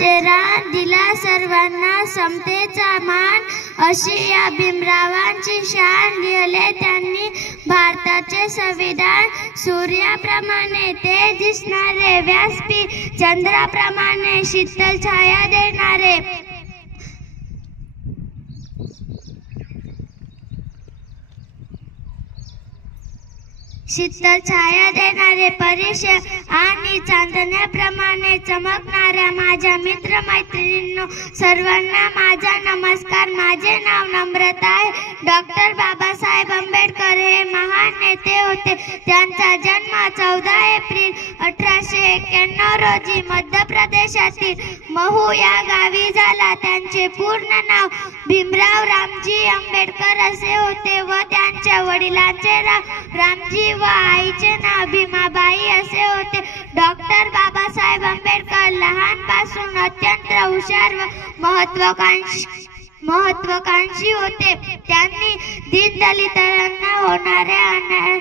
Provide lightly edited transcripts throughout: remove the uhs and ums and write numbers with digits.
रान दिला सर्वांना समतेचा मान, अशी या भीमरावांची शान. लिहिले त्यांनी भारताचे संविधान, सूर्याप्रमाणे तेज दिसणारे, व्यासपीठ चंद्राप्रमाणे शीतल छाया देणारे. शीतल छाया देणारे, परिचय आणि चांदण्याप्रमाणे चमकणाऱ्या माझ्या मित्र मैत्रिणींनो, सर्वांना माझा नमस्कार. माझे नाव नम्रता आहे. डॉक्टर बाबासाहेब आंबेडकर हे महान नेते होते. त्यांचा जन्म 14 एप्रिल 1891 रोजी मध्य प्रदेशातील महू या गावी झाला. त्यांचे पूर्ण नाव भीमराव रामजी आंबेडकर असे होते व त्यांच्या वडिलांचे नाव रामजी व आईचे नाव भीमाबाई असे होते. डॉक्टर बाबासाहेब आंबेडकर लहानपासून अत्यंत हुशार व महत्वाकांक्षी होते. त्यांनी दीनदलितांना होणाऱ्या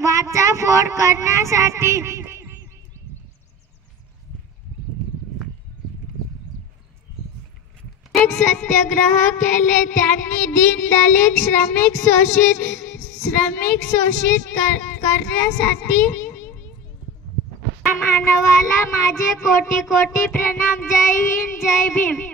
वाचाफोड करण्यासाठी सत्याग्रह केले. त्यांनी दीनदलित श्रमिक शोषित करण्यासाठी. मानवाला माझे कोटी कोटी प्रणाम. जय हिंद, जय भीम.